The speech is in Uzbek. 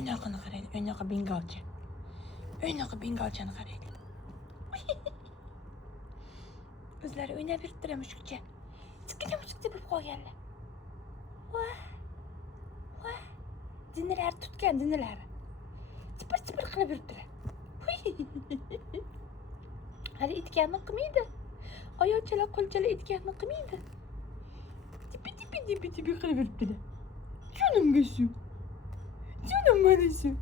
Oynaqini qaraydi, oynaqa bengalcha. Oynaqa bengalchani qaraydi. O'zlari o'ynab yuribdilar mushukcha. Kichkina mushukcha bo'lib qolganlar. Voh. Voh. Dinilari tutgan dinilari. Chipir qilib yuribdilar. Hali itganni qilmaydi. Oyoqchalar, qo'lchalar itganni qilmaydi. Tipi qilib yuribdilar. Jonimga shu. Jonim mana shu.